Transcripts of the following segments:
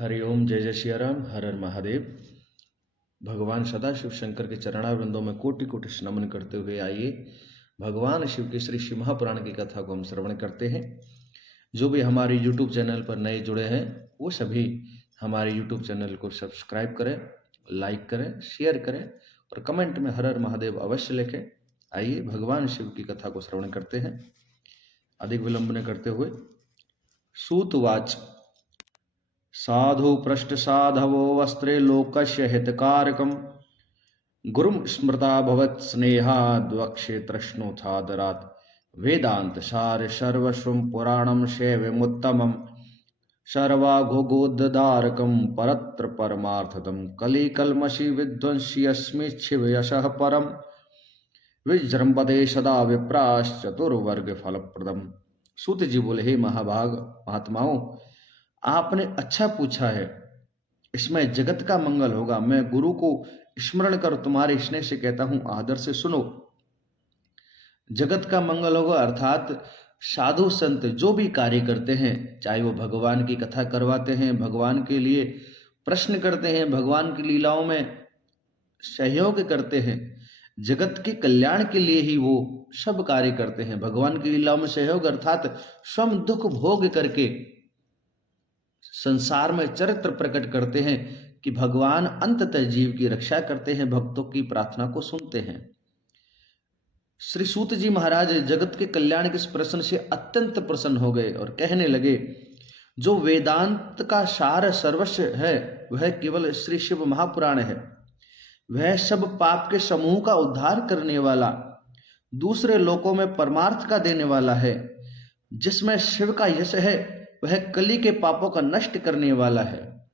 हरिओम जय जय सिया राम हर हर महादेव। भगवान सदाशिव शंकर के चरणारविंदों में कोटि कोटि नमन करते हुए आइए भगवान शिव के श्री शिव महापुराण की कथा को हम श्रवण करते हैं। जो भी हमारे YouTube चैनल पर नए जुड़े हैं वो सभी हमारे YouTube चैनल को सब्सक्राइब करें, लाइक करें, शेयर करें और कमेंट में हर हर महादेव अवश्य लिखें। आइए भगवान शिव की कथा को श्रवण करते हैं अधिक विलंब न करते हुए। सूतवाच साधु पृष्ठ साधवो वस्त्रे लोकस्य हितकारकम् गुरुं स्मृता भवत् स्नेहाद् वक्षे तृष्णोत्थादरात् वेदांत सार सर्वस्वं पुराणं सेव्यमुत्तमं सर्वाघोगोद्धारकं परत्र परमार्थदं कलिकल्मषि विध्वंसि यस्मि शिव यशः परम विजृंभते सदा विप्राश्चतुर्वर्ग फलप्रदम। सूत जी बोले, हे महाभाग महात्माओं, आपने अच्छा पूछा है, इसमें जगत का मंगल होगा। मैं गुरु को स्मरण कर तुम्हारे स्नेह से कहता हूं, आदर से सुनो। जगत का मंगल होगा अर्थात साधु संत जो भी कार्य करते हैं, चाहे वो भगवान की कथा करवाते हैं, भगवान के लिए प्रश्न करते हैं, भगवान की लीलाओं में सहयोग करते हैं, जगत के कल्याण के लिए ही वो सब कार्य करते हैं। भगवान की लीलाओं में सहयोग अर्थात स्वयं दुख भोग करके संसार में चरित्र प्रकट करते हैं कि भगवान अंततः जीव की रक्षा करते हैं, भक्तों की प्रार्थना को सुनते हैं। श्री सूत जी महाराज जगत के कल्याण के इस प्रश्न से अत्यंत प्रसन्न हो गए और कहने लगे, जो वेदांत का सार सर्वस्व है वह केवल श्री शिव महापुराण है। वह सब पाप के समूह का उद्धार करने वाला, दूसरे लोकों में परमार्थ का देने वाला है। जिसमें शिव का यश है वह कली के पापों का नष्ट करने वाला है।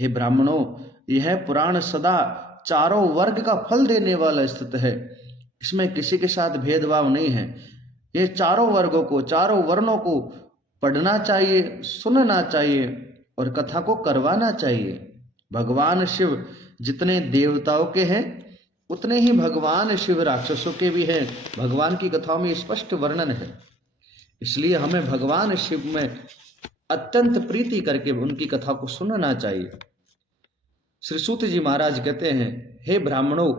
हे ब्राह्मणों, यह पुराण सदा चारों वर्ग का फल देने वाला स्थित है। इसमें किसी के साथ भेदभाव नहीं है। ये चारों वर्गों को, चारों वर्णों को पढ़ना चाहिए, सुनना चाहिए और कथा को करवाना चाहिए। भगवान शिव जितने देवताओं के हैं उतने ही भगवान शिव राक्षसों के भी हैं। भगवान की कथाओं में स्पष्ट वर्णन है। इसलिए हमें भगवान शिव में अत्यंत प्रीति करके उनकी कथा को सुनना चाहिए। श्री सूत जी महाराज कहते हैं, हे ब्राह्मणों,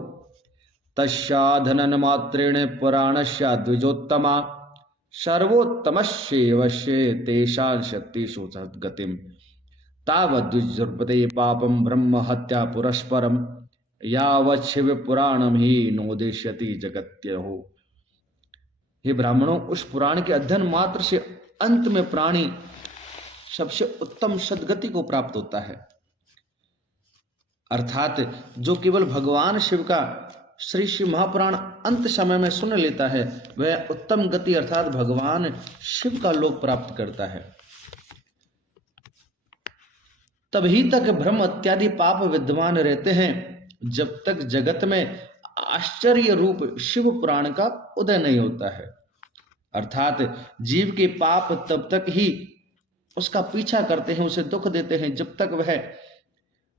तस्याधनन मात्रेण पुराणस्य द्विजोत्तमा सर्वोत्तमस्येवश्ये तेषां शक्तिषु सद्गतिम् तावद्विजृम्भते पापं ब्रह्म हत्या पुरस्परम यावत् शिव पुराणम ही नोदिष्यति जगत्यो। हे ब्राह्मणों, उस पुराण के अध्ययन मात्र से अंत में प्राणी सबसे उत्तम सद्गति को प्राप्त होता है। अर्थात जो केवल भगवान शिव का श्री शिव महापुराण अंत समय में सुन लेता है वह उत्तम गति अर्थात भगवान शिव का लोक प्राप्त करता है। तभी तक भ्रम इत्यादि पाप विद्यमान रहते हैं जब तक जगत में आश्चर्य रूप शिव पुराण का उदय नहीं होता है। अर्थात जीव के पाप तब तक ही उसका पीछा करते हैं, उसे दुख देते हैं, जब तक वह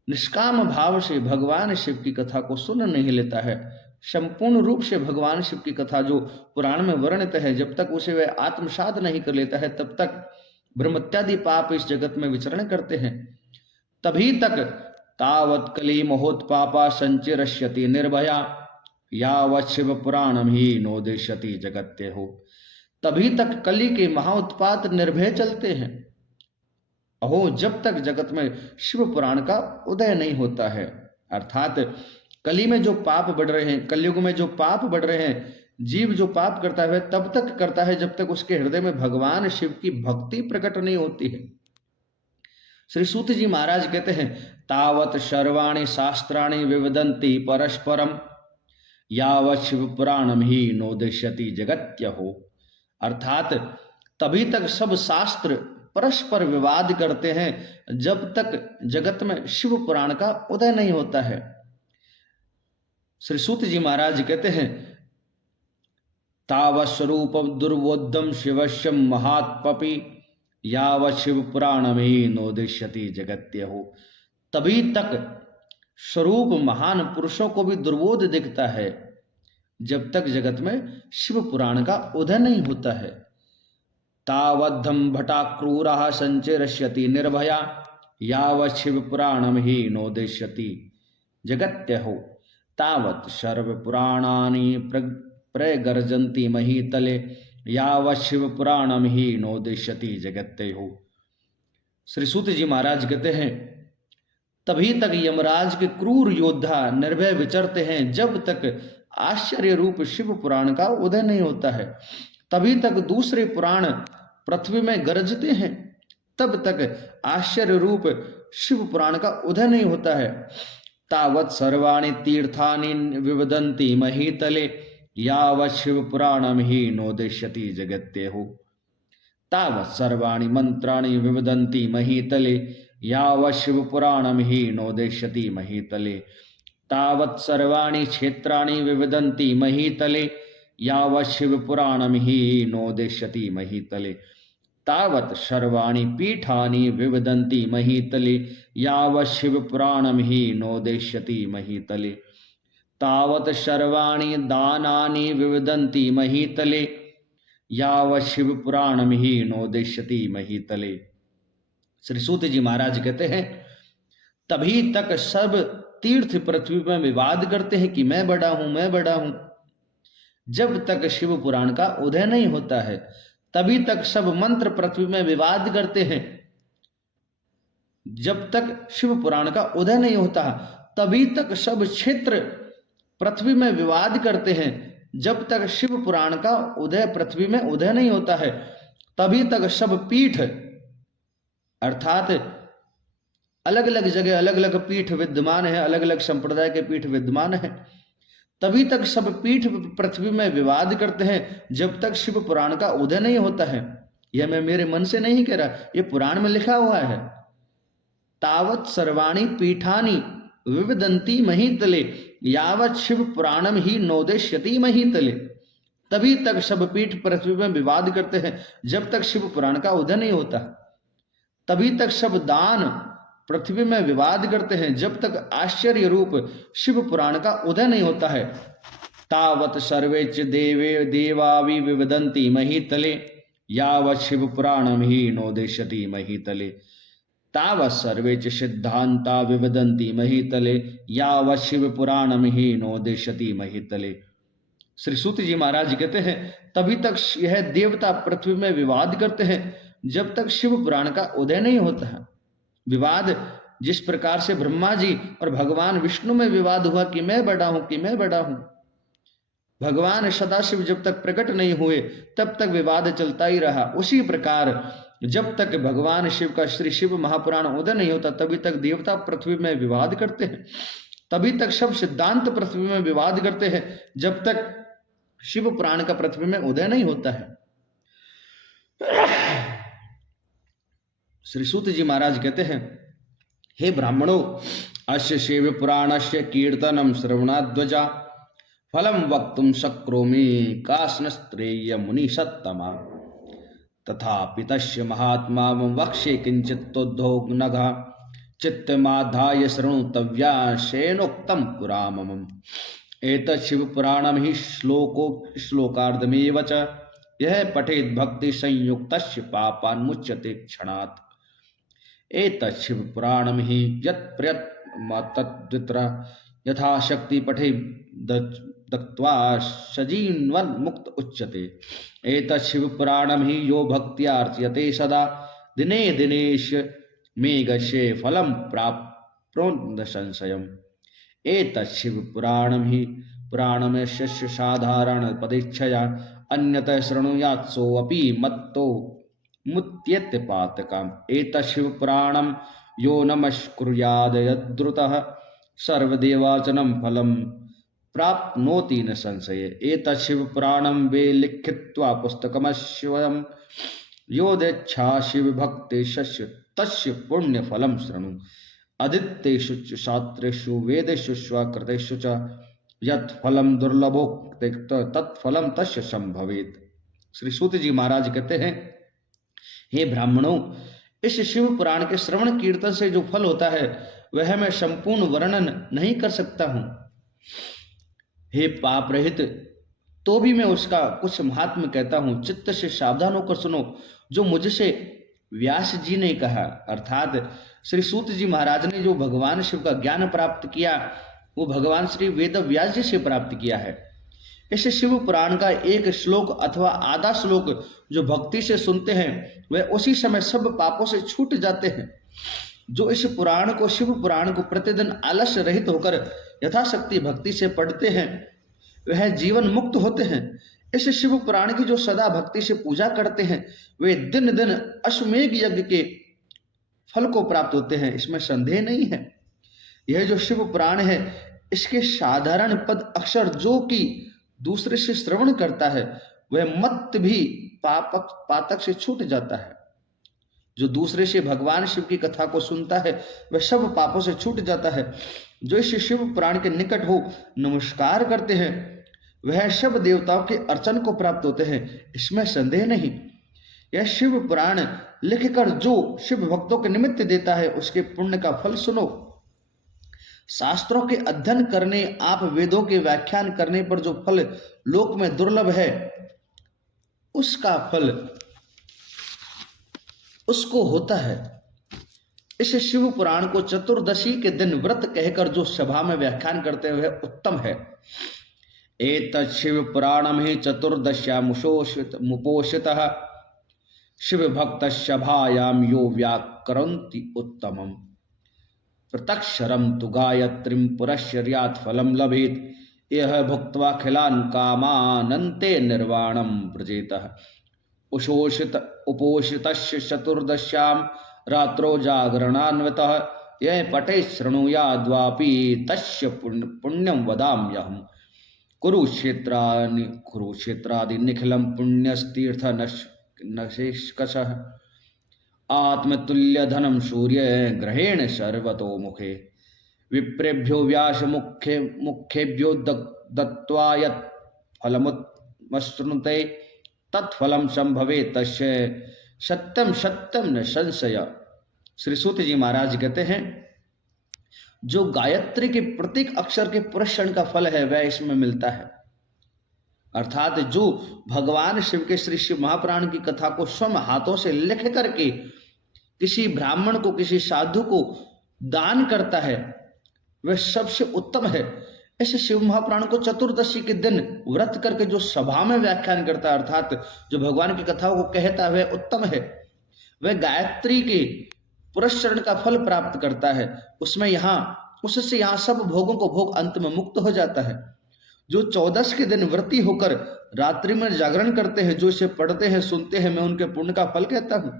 निष्काम भाव से भगवान शिव की कथा को सुन नहीं लेता है। संपूर्ण रूप से भगवान शिव की कथा जो पुराण में वर्णित है, जब तक उसे वह आत्मसात नहीं कर लेता है तब तक ब्रह्म इत्यादि पाप इस जगत में विचरण करते हैं। तभी तक तावत् कली महोत्पापा संचिरष्यति निर्भया यावत् शिव पुराणम ही नोदिष्यति जगत्य हो। तभी तक कली के महाउत्पात निर्भय चलते हैं। अहो, जब तक जगत में शिव पुराण का उदय नहीं होता है, अर्थात कली में जो पाप बढ़ रहे हैं, कलयुग में जो पाप बढ़ रहे हैं, जीव जो पाप करता है वह तब तक करता है जब तक उसके हृदय में भगवान शिव की भक्ति प्रकट नहीं होती है। श्री सूत जी महाराज कहते हैं, तावत् सर्वाणि शास्त्राणि विवदन्ति परस्परम यावत् शिव पुराणम ही नोदिष्यति जगत्यो। अर्थात तभी तक सब शास्त्र परस्पर विवाद करते हैं जब तक जगत में शिव पुराण का उदय नहीं होता है। श्री सूत जी महाराज कहते हैं, तावत् स्वरूपम दुर्बोधम शिवस्य महात्पपि यावत् शिव पुराणम ही नोदिष्यति जगत्यो। तभी तक स्वरूप महान पुरुषों को भी दुर्बोध दिखता है जब तक जगत में शिव पुराण का उदय नहीं होता है। तावद्धम भटा क्रूरा संचरष्यति निर्भया यावत् शिव पुराणम ही नोदिष्यति जगत्यहो तावत् सर्व पुराणानि प्रगर्जन्ति महीतले यावत् शिव पुराणम ही नोदिष्यति जगत्यहो। श्री सूत जी महाराज कहते हैं, तभी तक यमराज के क्रूर योद्धा निर्भय विचरते हैं जब तक आश्चर्य रूप शिव पुराण का उदय नहीं होता है। तभी तक दूसरे पुराण पृथ्वी में गरजते हैं, तब तक आश्चर्य रूप शिव पुराण का उदय नहीं होता है। तावत् सर्वाणि तीर्थानि विवदन्ति महीतले यावत् शिव पुराणम ही नोदिष्यति जगत्येहु। तावत् सर्वाणि मंत्राणि विवदन्ति महीतले यावत् शिव पुराणम ही नोदिष्यति महीतले। तावत् सर्वाणि क्षेत्राणि विवदन्ति महीतले यावत् शिव पुराणम ही नोदिष्यति महीतले। तावत् सर्वाणि पीठानि विवदन्ति महीतले यावत् शिव पुराणम ही नोदिष्यति महीतले। तावत् सर्वाणि दानानि विवदन्ति महीतले यावत् शिव पुराणम ही नोदिष्यति महीतले। श्री सूत जी महाराज कहते हैं, तभी तक सब तीर्थ पृथ्वी में विवाद करते हैं कि मैं बड़ा हूं, मैं बड़ा हूं। जब तक शिव पुराण का उदय नहीं होता है, तभी तक सब मंत्र पृथ्वी में विवाद करते हैं। जब तक शिव पुराण का उदय नहीं होता, तभी तक सब क्षेत्र पृथ्वी में विवाद करते हैं। जब तक शिव पुराण का उदय पृथ्वी में उदय नहीं होता है, तभी तक सब पीठ अर्थात अलग अलग जगह अलग अलग पीठ विद्यमान है, अलग अलग संप्रदाय के पीठ विद्यमान है। तभी तक सब पीठ पृथ्वी में विवाद करते हैं जब तक शिव पुराण का उदय नहीं होता है। यह मैं मेरे मन से नहीं कह रहा, यह पुराण में लिखा हुआ है। तावत् सर्वाणि पीठानि विवदन्ति महीतले यावत् शिव पुराणम ही नोदिष्यति महीतले। तभी तक सब पीठ पृथ्वी में विवाद करते हैं जब तक शिव पुराण का उदय नहीं होता। तभी तक सब दान पृथ्वी में विवाद करते हैं जब तक आश्चर्य रूप शिव पुराण का उदय नहीं होता है। तावत् सर्वेच देवे देवावि विवदन्ति महीतले यावत् शिव पुराणम ही नोदिष्यति महीतले। तावत् सर्वेच सिद्धांता विवदन्ति महीतले यावत् शिव पुराणम ही नोदिष्यति महीतले। श्री सूत जी महाराज कहते हैं, तभी तक यह देवता पृथ्वी में विवाद करते हैं जब तक शिव पुराण का उदय नहीं होता है। विवाद जिस प्रकार से ब्रह्मा जी और भगवान विष्णु में विवाद हुआ कि मैं बड़ा हूं, कि मैं बड़ा हूं। भगवान सदाशिव जब तक प्रकट नहीं हुए तब तक विवाद चलता ही रहा। उसी प्रकार जब तक भगवान शिव का श्री शिव महापुराण उदय नहीं होता, तभी तक देवता पृथ्वी में विवाद करते हैं। तभी तक सब सिद्धांत पृथ्वी में विवाद करते हैं जब तक शिव पुराण का पृथ्वी में उदय नहीं होता है। श्री सूत जी महाराज कहते हैं, हे ब्राह्मणों, अस्य शिव पुराणस्य कीर्तनम श्रवणाध्वजा फलम वक्तुम शक्रोमि कास्नस्त्रेय मुनि सत्तमा तथापि तस्य महात्मा वक्ष्ये किंचित्तोद्धोग नघा चित्तमाधाय शृणुतव्या शेनोक्तम पुरा मम। एतत् शिव पुराणम ही श्लोकार्धमेव च यह पठेत् भक्ति संयुक्तस्य पापान्मुच्यते क्षणात्। एतत् शिव पुराणम ही यत्प्रयत्मतद्वित्र यथाशक्ति पठे दत्त्वा सजीवन् मुक्त उच्यते। एतत् शिव पुराणम ही यो भक्त्या अर्चयते सदा दिने दिनेश मेघस्य फलम प्राप्नोति संशयम्। एतत् शिव पुराणम ही पुराणमस्य साधारण पदेच्छया अन्यतः शृणुयात् सोऽपि मत्तो मुत्येत्य पातकम्। एतत् शिव पुराणम यो नमस्कुर्याद् यद्रुतः सर्वदेवाचनं फलं प्राप्नोति न संशये। एतत् शिव पुराणं वे लिखित्वा पुस्तकमस्वयं योदेच्छा शिव भक्तेशस्य तस्य पुण्यफलं शृणु। अदित्येषु च शास्त्रेषु वेदेषु स्वकृतेषु च यत् फलं दुर्लभोक्ते तत्फलं तस्य संभवेत्। श्री सूत जी महाराज कहते हैं, हे ब्राह्मणों, इस शिव पुराण के श्रवण कीर्तन से जो फल होता है वह मैं संपूर्ण वर्णन नहीं कर सकता हूं। हे पाप रहित, तो भी मैं उसका कुछ महात्म्य कहता हूं। चित्त से सावधान होकर सुनो। जो मुझसे व्यास जी ने कहा, अर्थात श्री सूत जी महाराज ने जो भगवान शिव का ज्ञान प्राप्त किया वो भगवान श्री वेद व्यास जी से प्राप्त किया है। इस शिव पुराण का एक श्लोक अथवा आधा श्लोक जो भक्ति से सुनते हैं वह उसी समय सब पापों से छूट जाते हैं। जो इस पुराण को शिव पुराण को प्रतिदिन आलस्य रहित होकर यथाशक्ति भक्ति से पढ़ते हैं वह जीवन मुक्त होते हैं। इस शिव पुराण की जो सदा भक्ति से पूजा करते हैं वे दिन दिन अश्वमेघ यज्ञ के फल को प्राप्त होते हैं, इसमें संदेह नहीं है। यह जो शिव पुराण है इसके साधारण पद अक्षर जो कि दूसरे से श्रवण करता है वह मत भी पातक से छूट जाता है। जो दूसरे से भगवान शिव की कथा को सुनता है वह सब पापों से छूट जाता है। जो इस शिव पुराण के निकट हो नमस्कार करते हैं वह सब देवताओं के अर्चन को प्राप्त होते हैं, इसमें संदेह नहीं। यह शिव पुराण लिखकर जो शिव भक्तों के निमित्त देता है उसके पुण्य का फल सुनो। शास्त्रों के अध्ययन करने आप वेदों के व्याख्यान करने पर जो फल लोक में दुर्लभ है उसका फल उसको होता है। इस शिव पुराण को चतुर्दशी के दिन व्रत कहकर जो सभा में व्याख्यान करते हुए उत्तम है। एतत् शिव पुराणम ही चतुर्दश्या मुपोषितः शिव भक्त सभायाम यो व्याकरन्ति उत्तमम् प्रत्यक्षरम तु गायत्रीं पुरश्चर्यात् फलं लभेत् यह भुक्त्वा खिलान् कामानन्ते निर्वाणं व्रजेतः उपोषितस्य चतुर्दश्यां रात्रो जागरणान्वितः यः पठेत् शृणुयाद्वापि तस्य पुण्यं वदाम्यहम् कुरुक्षेत्रादि निखिलं पुण्यस्तीर्थ नशेष्कशः आत्मतुल्य धनम सूर्य ग्रहेण सर्वतो मुखे विप्रेभ्यो व्यास मुखेभ्यो दत्त्वा यत् फलमुत्मश्नुते तत्फलम संभवे तस्य सत्यम सत्यम न संशय। श्री सूत जी महाराज कहते हैं जो गायत्री के प्रत्येक अक्षर के पुरस्रण का फल है वह इसमें मिलता है। अर्थात जो भगवान शिव के श्री शिव महापुराण की कथा को स्वयं हाथों से लिख करके किसी ब्राह्मण को किसी साधु को दान करता है वह सबसे उत्तम है। इस शिव महापुराण को चतुर्दशी के दिन व्रत करके जो सभा में व्याख्यान करता है अर्थात जो भगवान की कथाओं को कहता है वह उत्तम है। वह गायत्री के पुरस्चरण का फल प्राप्त करता है, उससे यहाँ सब भोगों को भोग अंत में मुक्त हो जाता है। जो 14 के दिन व्रती होकर रात्रि में जागरण करते हैं जो इसे पढ़ते हैं सुनते हैं मैं उनके पुण्य का फल कहता हूं।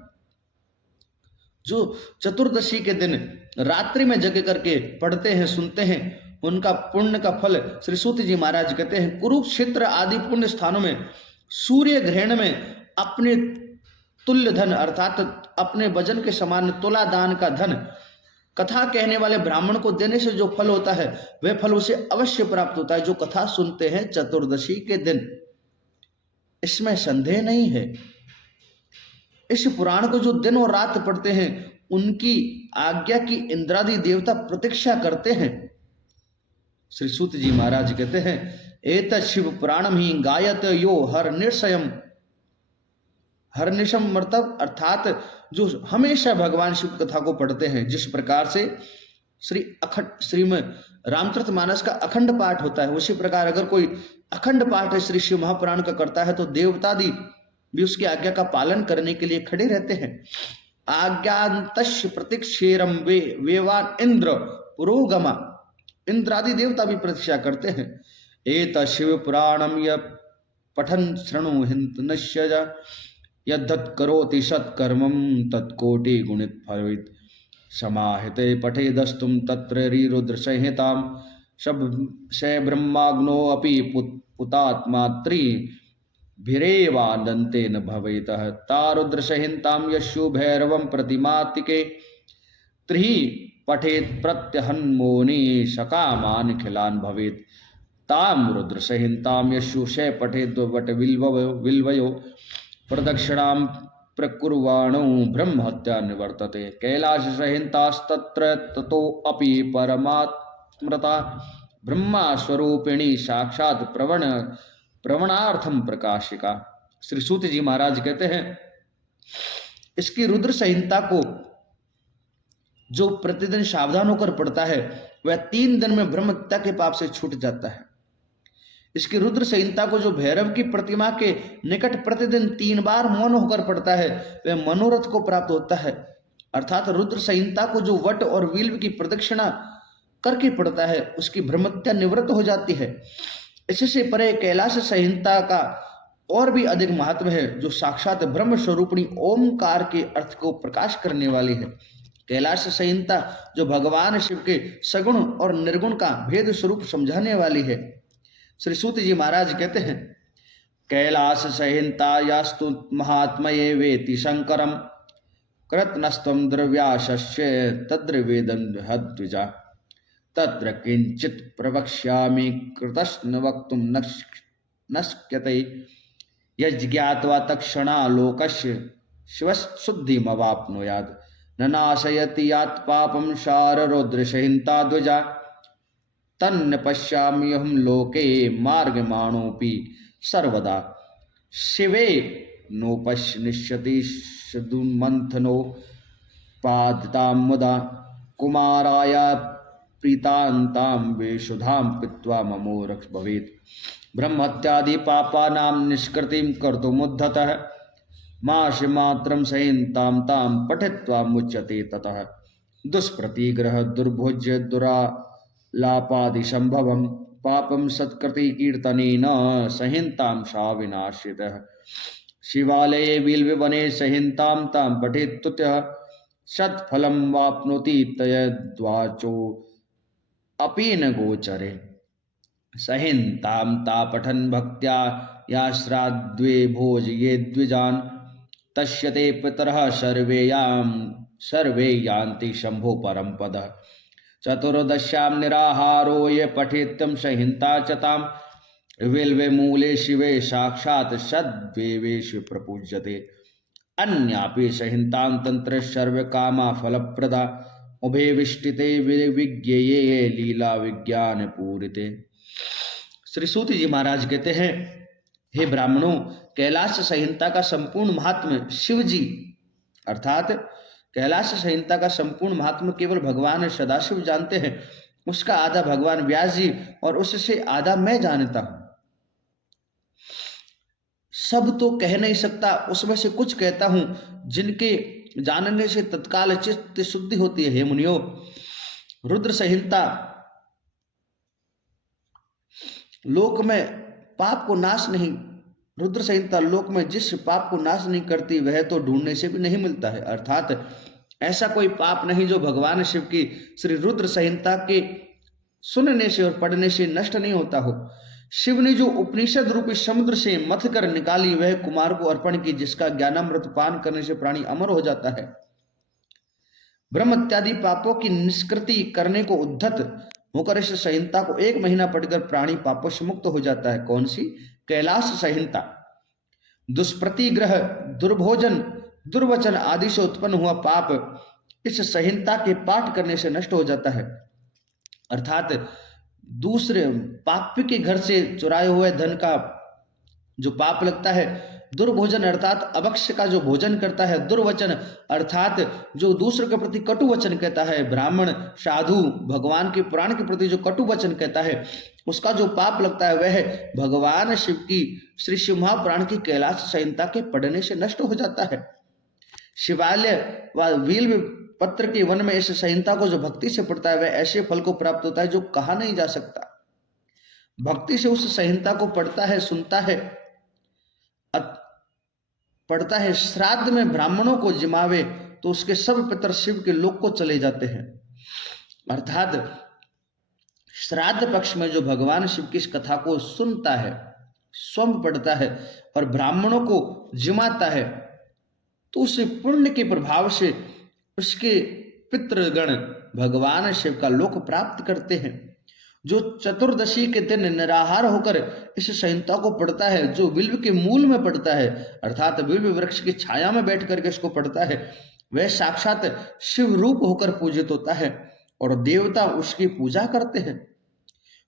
जो चतुर्दशी के दिन रात्रि में जग करके पढ़ते हैं सुनते हैं उनका पुण्य का फल श्री सूत जी महाराज कहते हैं कुरुक्षेत्र आदि पुण्य स्थानों में सूर्य ग्रहण में अपने तुल्य धन अर्थात अपने वजन के समान तुला दान का धन कथा कहने वाले ब्राह्मण को देने से जो फल होता है वह फल उसे अवश्य प्राप्त होता है जो कथा सुनते हैं चतुर्दशी के दिन, इसमें संदेह नहीं है। इस पुराण को जो दिन और रात पढ़ते हैं उनकी आज्ञा की इंद्रादि देवता प्रतीक्षा करते हैं। श्री सूत जी महाराज कहते हैं एतत् शिव पुराणम ही गायत यो हरनिशम मतलब अर्थात जो हमेशा भगवान शिव कथा को पढ़ते हैं जिस प्रकार से श्रीमद् रामचरितमानस का अखंड पाठ होता है उसी प्रकार अगर कोई अखंड पाठ है श्री शिव महापुराण का करता है तो देवतादि भी उसकी आज्ञा का पालन करने के लिए खड़े रहते हैं। आज्ञान्तश प्रतीक्षेरम वेवान इंद्र पुरोगमा इंद्रादि देवता भी प्रतीक्षा करते हैं। एत शिव पुराणम य पठन शृणु हिंतनश्य यद्दत् करोति सत्कर्मं तत्कोटि गुणित फलवित् समाहिते पठेदस्तुम तत्र रुद्र संहितां सब स ब्रह्माग्नो अपि पुतात्मात्रि भिरेवानन्ते न भवेतः तारुद्र संहितां यशु भैरवं प्रतिमातिके त्रि पठेत् प्रत्यहन्मोनि सकामान् खिलान् भवेत् तां रुद्र संहितां यशु स पठेद् वट विल्वयो प्रदक्षिणां प्रकुर्वाणो ब्रह्महत्या निवर्तते कैलाश संहितास्तत्र ततो अपि परमात्मता ब्रह्मा स्वरूपिणी साक्षात प्रवणार्थम प्रकाशिका। श्री सूत जी महाराज कहते हैं इसकी रुद्र संहिता को जो प्रतिदिन सावधान होकर पढ़ता है वह 3 दिन में ब्रह्म हत्या के पाप से छूट जाता है। इसकी रुद्र संहिता को जो भैरव की प्रतिमा के निकट प्रतिदिन 3 बार मौन होकर पढ़ता है वह मनोरथ को प्राप्त होता है। अर्थात रुद्र संहिता को जो वट और विल्व की प्रदक्षिणा करके पढ़ता है उसकी ब्रह्मत्या निवृत्त हो जाती है। इससे परे कैलाश संहिता का और भी अधिक महत्व है जो साक्षात ब्रह्म स्वरूपणी ओमकार के अर्थ को प्रकाश करने वाली है। कैलाश संहिता जो भगवान शिव के सगुण और निर्गुण का भेद स्वरूप समझाने वाली है। श्री सूत जी महाराज कहते हैं, कैलाश संहिता यास्तु महात्मये वेति शंकरम कृतनस्त्वं द्रव्याशस्य तद्रवेदं हद्विजा तत्र किंचित प्रवक्ष्यामि कृतस्न वक्तुं न शक्यते यज्ञात्वा तत्क्षणालोकस्य शिवशुद्धिमवाप्नुयात् न नाशयति यात् पापं शाररौद्रसंहिता द्विजा तन्न पश्याम्यहं लोके मार्गमाणोऽपि सर्वदा शिवे नोपश्यनिष्यति सदुमन्थनो पादितां मुदा कुमाराय प्रीतान्तां वेशुधां पीत्वा ममोरक्ष भवेत् ब्रह्महत्यादि पापानां निष्कृतिं कर्तुमुद्धतः माशमात्रं संहितां तां पठित्वा मुच्यते ततः दुष्प्रतिग्रह दुर्भोज्य दुरालापादि संभवं पापं सत्कृति कीर्तनेन संहितां सा विनाशितः शिवालये बिल्ववने संहितां तां पठेत्तुत्यः सत्फलं वाप्नोति तयद्वाचो अपि न गोचरे संहितां ता पठन् भक्त्या या श्राद्वे भोजये द्विजान् तस्य ते पितरः सर्वे यान्ति शंभो परं पदः चतुर्दश्यां निराहारो ये पठेत्यं संहिता च तां विल्वे मूले शिवे साक्षात् सद्देवेषु प्रपूज्यते अन्यापि संहितां तंत्र सर्वकामा फलप्रदा उभे विष्टिते विज्ञेये लीला विज्ञान पूरिते। श्री सूत जी महाराज कहते हैं, हे ब्राह्मणों, कैलाश संहिता का संपूर्ण महात्म्य शिव जी अर्थात कैलाश संहिता का संपूर्ण महात्म्य केवल भगवान सदाशिव जानते हैं। उसका आधा भगवान व्यास जी और उससे आधा मैं जानता हूं। सब तो कह नहीं सकता, उसमें से कुछ कहता हूं जिनके जानने से तत्काल चित्त शुद्धि होती है। हे मुनियो, रुद्र संहिता लोक में पाप को नाश नहीं, रुद्र संहिता लोक में जिस पाप को नाश नहीं करती वह तो ढूंढने से भी नहीं मिलता है। अर्थात ऐसा कोई पाप नहीं जो भगवान शिव की श्री रुद्र संहिता के सुनने से और पढ़ने से नष्ट नहीं होता हो। शिव ने जो उपनिषद रूपी समुद्र से मथ कर निकाली वह कुमार को अर्पण की, जिसका ज्ञानामृत पान करने से प्राणी अमर हो जाता है। ब्रह्म इत्यादि पापों की निष्कृति करने को उद्धत होकर इस संहिता को 1 महीना पढ़कर प्राणी पापों से मुक्त हो जाता है। कौन सी? कैलाश संहिता। दुष्प्रतिग्रह, दुर्भोजन, दुर्वचन आदि से उत्पन्न हुआ पाप इस संहिता के पाठ करने से नष्ट हो जाता है। अर्थात दूसरे पापी के घर से चुराए हुए धन का जो पाप लगता है, दुर्भोजन अर्थात अभक्ष्य का जो भोजन करता है, दुर्वचन अर्थात जो दूसरे के प्रति कटु वचन कहता है, ब्राह्मण, साधु, भगवान के पुराण के प्रति जो कटु वचन कहता है, उसका जो पाप लगता है वह भगवान शिव की श्री शिव महापुराण की कैलाश संहिता के पढ़ने से नष्ट हो जाता है। शिवालय व वील पत्र के वन में इस संहिता को जो भक्ति से पढ़ता है वह ऐसे फल को प्राप्त होता है जो कहा नहीं जा सकता। भक्ति से उस संहिता को पढ़ता है, सुनता है, पढ़ता है, श्राद्ध में ब्राह्मणों को जिमावे तो उसके सब पितर शिव के लोक को चले जाते हैं। अर्थात श्राद्ध पक्ष में जो भगवान शिव की इस कथा को सुनता है, स्वयं पढ़ता है और ब्राह्मणों को जिमाता है तो उस पुण्य के प्रभाव से उसके पितृगण भगवान शिव का लोक प्राप्त करते हैं। जो चतुर्दशी के दिन निराहार होकर इस संहिता को पढ़ता है, जो बिल्व के मूल में पढ़ता है अर्थात बिल्व वृक्ष की छाया में बैठ करके इसको पढ़ता है, वह साक्षात शिव रूप होकर पूजित होता है और देवता उसकी पूजा करते हैं।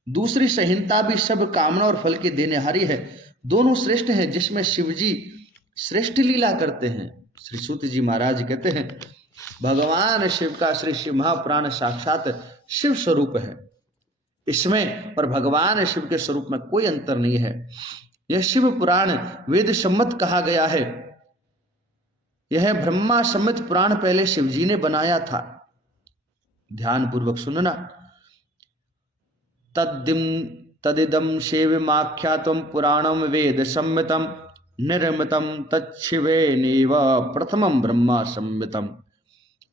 दूसरी संहिता भी सब कामना और फल की देनेहारी है। दोनों श्रेष्ठ हैं, जिसमें शिवजी श्रेष्ठ लीला करते हैं। श्री सूत जी महाराज कहते हैं भगवान शिव का श्री शिव महापुराण साक्षात शिव स्वरूप है। इसमें और भगवान शिव के स्वरूप में कोई अंतर नहीं है। यह शिव पुराण वेद सम्मत कहा गया है। यह ब्रह्मा सम्मत पुराण पहले शिव जी ने बनाया था। ध्यान पूर्वक सुनना। तदिदम शिवमाख्यातम पुराणम वेद सम्मितम निर्मितम तच्छिवेनेव प्रथमम ब्रह्मा सम्मितम।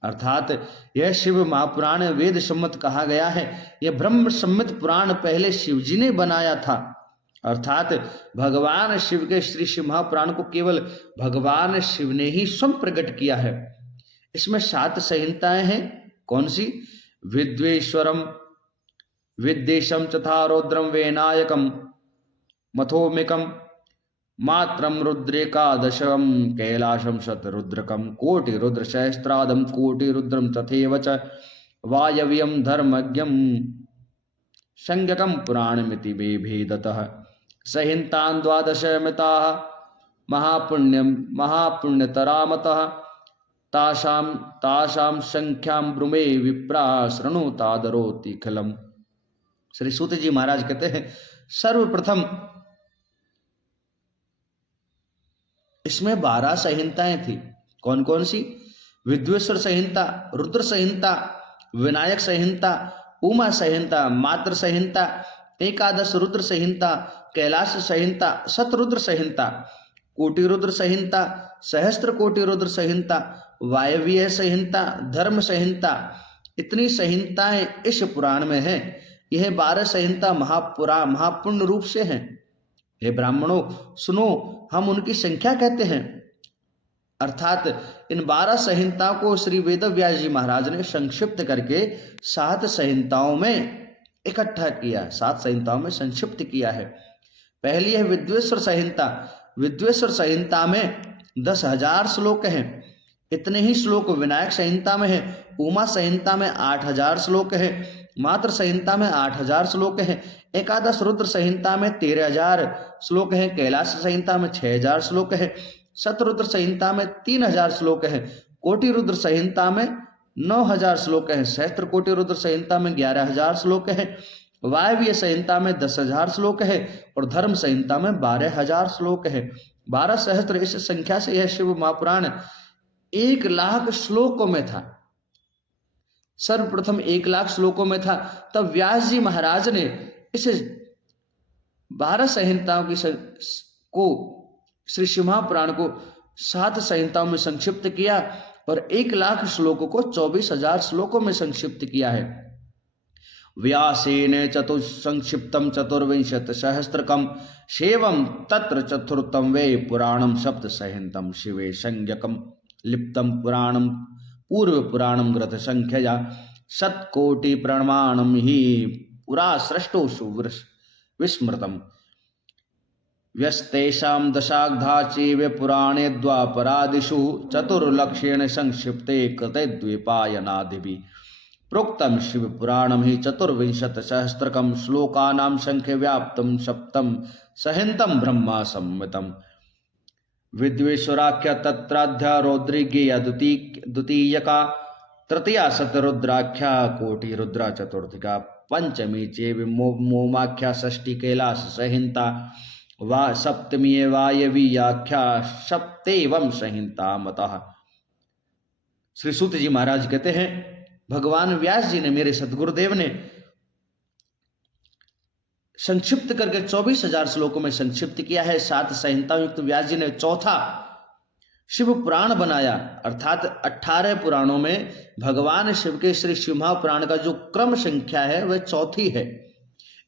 अर्थात यह शिव महापुराण वेद सम्मत कहा गया है। यह ब्रह्म सम्मित पुराण पहले शिव जी ने बनाया था। अर्थात भगवान शिव के श्री शिव महापुराण को केवल भगवान शिव ने ही स्वयं प्रकट किया है। इसमें 7 संहिताएं हैं। कौन सी? विद्वेश्वरम, विद्वेशम चथा रौद्रम वेनायकम मथोमिकम मात्रम रुद्रेकादशम कैलाशम शतरुद्रकम कोटि रुद्र सहस्त्रादम कोटि रुद्रम तथैव च वायव्यम धर्मज्ञम संज्ञकम पुराणमिति भेदतः संहितान् 12 मिताः महापुण्यतरामतः तासां संख्यां ब्रुमे विप्रा शृणुतादरोति खलम। श्री सूत जी महाराज कहते हैं सर्वप्रथम इसमें 12 संहिताएं थी। कौन कौन सी? विद्वेश्वर संहिता, रुद्र संहिता, विनायक संहिता, उमा संहिता, मात्र संहिता, एकादश रुद्र संहिता, कैलाश संहिता, शतरुद्र संहिता, कोटि रुद्र संहिता, सहस्त्र कोटि रुद्र संहिता, वायव्य संहिता, धर्म संहिता। इतनी संहिताएं इस पुराण में हैं। यह 12 संहिता महापुण्य रूप से हैं। हे ब्राह्मणों सुनो, हम उनकी संख्या कहते हैं। अर्थात इन 12 संहिताओं को श्री वेदव्यास जी महाराज ने संक्षिप्त करके 7 संहिताओं में इकट्ठा किया, 7 संहिताओं में संक्षिप्त किया है। पहली है विद्वेश्वर संहिता। विद्वेश्वर संहिता में 10,000 श्लोक हैं। इतने ही श्लोक विनायक संहिता में है। उमा संहिता में 8,000 श्लोक है। मात्र संहिता में 8,000 श्लोक हैं। एकादश रुद्र संहिता में 13,000 श्लोक हैं। कैलाश संहिता में 6,000 श्लोक है। शतरुद्र संहिता में 3,000 श्लोक है। कोटि रुद्र संहिता में 9,000 श्लोक है। सहस्त्र कोटि रुद्र संहिता में 11,000 श्लोक है। वायव्य संहिता में 10,000 श्लोक है और धर्म संहिता में 12,000 श्लोक है। 12 सहस्त्र, इस संख्या से यह शिव महापुराण 1,00,000 श्लोकों में था। सर्वप्रथम 1,00,000 श्लोकों में था। तब व्यास जी महाराज ने इस 12 संहिताओं को श्री शिव महापुराण को 7 संहिताओं में संक्षिप्त किया और 1,00,000 श्लोकों को 24,000 श्लोकों में संक्षिप्त किया है। व्यासेन संक्षिप्तम 24 सहस्त्रकम शेवम तत्र चतुर्थम वे पुराणम सप्त संहितम शिवे संज्ञकम लिप्तम पुराणम पूर्व पुराणम ग्रथ संख्यया शतकोटि प्रमाणम ही पुरा सृष्टोषु विस्मृतम व्यस्तेषां दशाब्दा चैव पुराणे द्वापरादिषु चतुर्लक्षेण संक्षिप्ते कृते द्वीपायनादिभिः प्रोक्तम शिव पुराणम ही 24 सहस्त्रकम श्लोकानां संख्य व्याप्तम सप्तम सहिंतम ब्रह्मा सम्मितम विद्वेश्वराख्या तत्राध्या रौद्रिगेय द्वितीयका तृतीया शतरुद्राख्या कोटि रुद्रा चतुर्थिका पंचमी चेव मोमाख्या षष्ठी कैलाश संहिता वा सप्तमी वायवीयाख्या सप्तेवम संहिता मतः। श्री सूत जी महाराज कहते हैं भगवान व्यास जी ने, मेरे सदगुरुदेव ने संक्षिप्त करके 24,000 श्लोकों में संक्षिप्त किया है। 7 संहिताओं युक्त व्यास जी ने चौथा शिव पुराण बनाया। अर्थात 18 पुराणों में भगवान शिव के श्री शिव महापुराण का जो क्रम संख्या है वह चौथी है।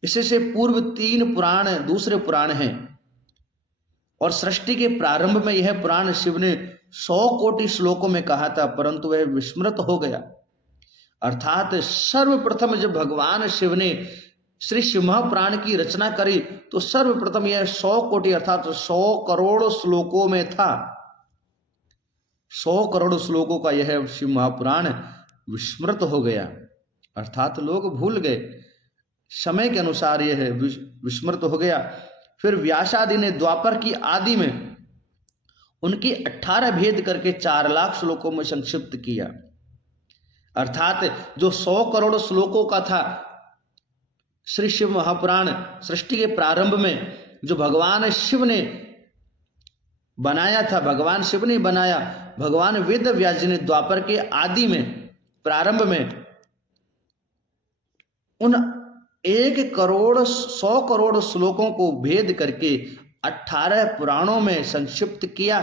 इससे पूर्व 3 पुराण दूसरे पुराण हैं और सृष्टि के प्रारंभ में यह पुराण शिव ने 100 कोटि श्लोकों में कहा था, परंतु वह विस्मृत हो गया। अर्थात सर्वप्रथम जब भगवान शिव ने श्री शिव महापुराण की रचना करी तो सर्वप्रथम यह 100 कोटि अर्थात 100 करोड़ श्लोकों में था। 100 करोड़ श्लोकों का यह शिव महापुराण विस्मृत हो गया, अर्थात लोग भूल गए। समय के अनुसार यह विस्मृत हो गया। फिर व्यासादि ने द्वापर की आदि में उनकी 18 भेद करके 4 लाख श्लोकों में संक्षिप्त किया। अर्थात जो 100 करोड़ श्लोकों का था श्री शिव महापुराण सृष्टि के प्रारंभ में, जो भगवान शिव ने बनाया था, भगवान शिव ने बनाया, भगवान वेद व्यास जी ने द्वापर के आदि में, प्रारंभ में उन 1 करोड़ श्लोकों को भेद करके 18 पुराणों में संक्षिप्त किया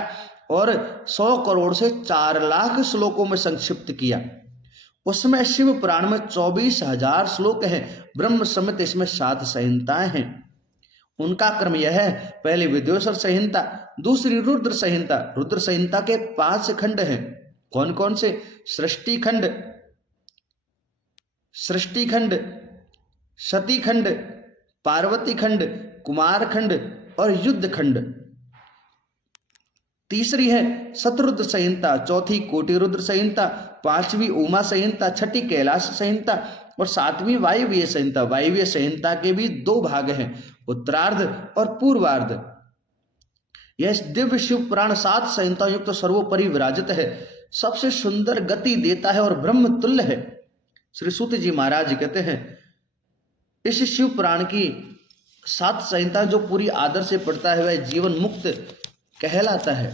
और 100 करोड़ से 4 लाख श्लोकों में संक्षिप्त किया। उसमें शिव पुराण में 24,000 श्लोक हैं, ब्रह्म समेत इसमें 7 संहिताएं हैं। उनका क्रम यह है, पहले विद्योश्वर संहिता, दूसरी रुद्र संहिता। रुद्र संहिता के 5 खंड हैं। कौन कौन से? सृष्टि खंड, सती खंड, पार्वती खंड, कुमार खंड और युद्ध खंड। तीसरी है शतरुद्र संहिता, चौथी कोटि रुद्र संहिता, 5वीं उमा संहिता, 6ठी कैलाश संहिता और 7वीं वायव्य संहिता। वायव्य संहिता के भी 2 भाग हैं, उत्तरार्ध और पूर्वार्ध। यह दिव्य शिव पुराण 7 संहिताओं युक्त सर्वोपरि विराजित है, सबसे सुंदर गति देता है और ब्रह्म तुल्य है। श्री सूत जी महाराज कहते हैं, इस शिव पुराण की 7 संहिता जो पूरी आदर से पढ़ता है वह जीवन मुक्त कहलाता है।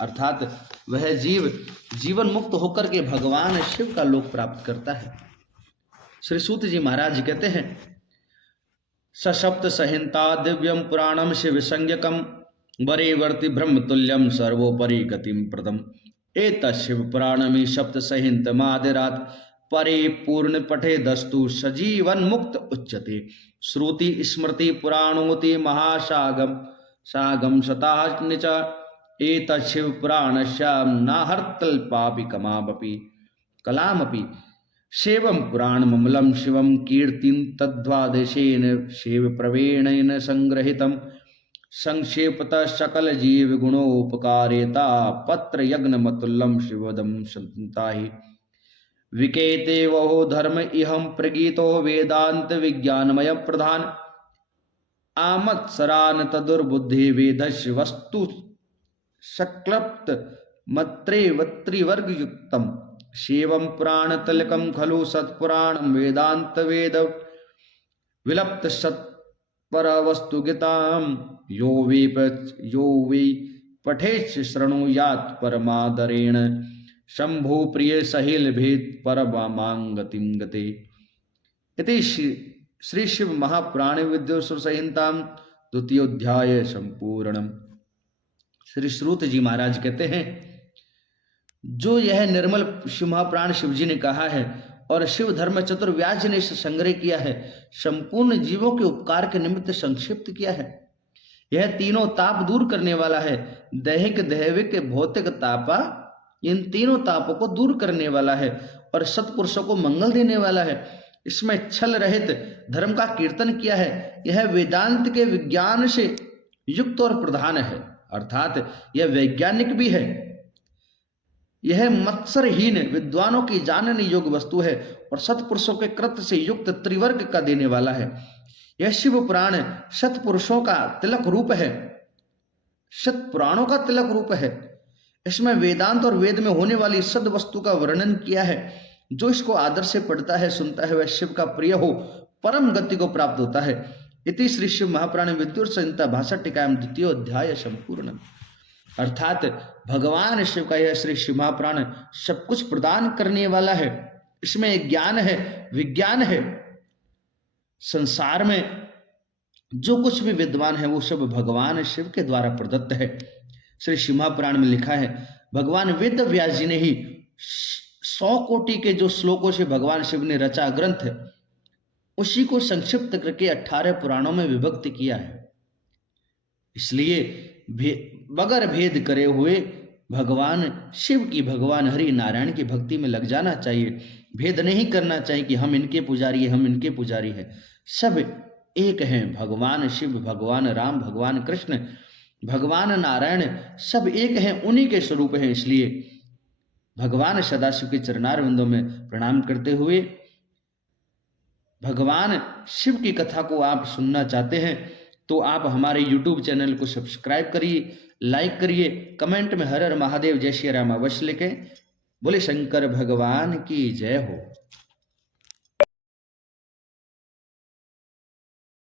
अर्थात वह जीव जीवन मुक्त होकर के भगवान शिव का लोक प्राप्त करता है। श्री सूत जी महाराज कहते हैं, सशप्त संहिता दिव्यम पुराणम शिव संज्ञकम वरेवर्ति ब्रह्म तुल्यम सर्वोपरि गतिम प्रदम एत शिव पुराणमी सप्त संहित मादिरात परे पूर्ण पठे दस्तु सजीवन मुक्त उच्यते। श्रुति स्मृति पुराणोति महासागम सागम शतानिच एत शिव पुराणस्याम नाहर्तल्पापि कलामपि सेवम पुराण ममलम शिवम कीर्तिं तद्वादेशेन शिव प्रवीणेन संग्रहितम संक्षेपत सकल जीव गुणोपकारेता पत्र यज्ञ मतुल्लम शिवदम संताहि विकेते वहो धर्म इहम प्रगीतो वेदांत विज्ञानमय प्रधान आमत्सरान तदुर्बुद्धि वेदस्य वस्तु सक्लप्त मत्रेवत्रिवर्ग युक्तम शिवम पुराण तलकम खलु सत्पुराणम वेदांत वेद विलप्त सत्पर वस्तु गीताम यो वे पठेच शृणुयात् परमादरेण शंभु प्रिय सहिल भेद परमांगतिम गते। इति श्री शिव महापुराणे विद्योश्वर संहिताम 2य अध्याय संपूर्णम। श्री श्रुत जी महाराज कहते हैं, जो यह निर्मल शिव महापुराण शिव जी ने कहा है और शिव धर्म चतुर्व्यास जी ने इसे संग्रह किया है, संपूर्ण जीवों के उपकार के निमित्त संक्षिप्त किया है। यह तीनों ताप दूर करने वाला है, दैहिक दैविक भौतिक तापा, इन तीनों तापों को दूर करने वाला है और सत्पुरुषों को मंगल देने वाला है। इसमें छल रहित धर्म का कीर्तन किया है। यह वेदांत के विज्ञान से युक्त और प्रधान है, अर्थात यह वैज्ञानिक भी है। यह मत्सरहीन विद्वानों की जानने योग्य वस्तु है और सत्पुरुषों के कृत्य से युक्त त्रिवर्ग का देने वाला है। यह शिव पुराण सत्पुरुषों का तिलक रूप है, सत्पुराणों का तिलक रूप है। इसमें वेदांत और वेद में होने वाली सद वस्तु का वर्णन किया है। जो इसको आदर से पढ़ता है, सुनता है, वह शिव का प्रिय हो परम गति को प्राप्त होता है। इति श्री शिव महापुराण विद्युत संहिता 62 टीकायाम 2य अध्याय संपूर्ण। अर्थात भगवान शिव का यह श्री शिव महापुराण सब कुछ प्रदान करने वाला है। इसमें ज्ञान है, विज्ञान है। संसार में जो कुछ भी विद्वान है वो सब भगवान शिव के द्वारा प्रदत्त है। श्री शिव महापुराण में लिखा है, भगवान वेद व्यास जी ने ही 100 कोटि के जो श्लोकों से भगवान शिव ने रचा ग्रंथ है, उसी को संक्षिप्त करके 18 पुराणों में विभक्त किया है। इसलिए बगैर भेद करे हुए भगवान शिव की, भगवान हरि नारायण की भक्ति में लग जाना चाहिए। भेद नहीं करना चाहिए कि हम इनके पुजारी हैं, हम इनके पुजारी हैं। सब एक हैं, भगवान शिव, भगवान राम, भगवान कृष्ण, भगवान नारायण सब एक हैं, उन्हीं के स्वरूप हैं। इसलिए भगवान सदाशिव के चरणारविंदों में प्रणाम करते हुए, भगवान शिव की कथा को आप सुनना चाहते हैं तो आप हमारे YouTube चैनल को सब्सक्राइब करिए, लाइक करिए, कमेंट में हर हर महादेव जय श्री राम अवश्य लिखें। बोले शंकर भगवान की जय हो।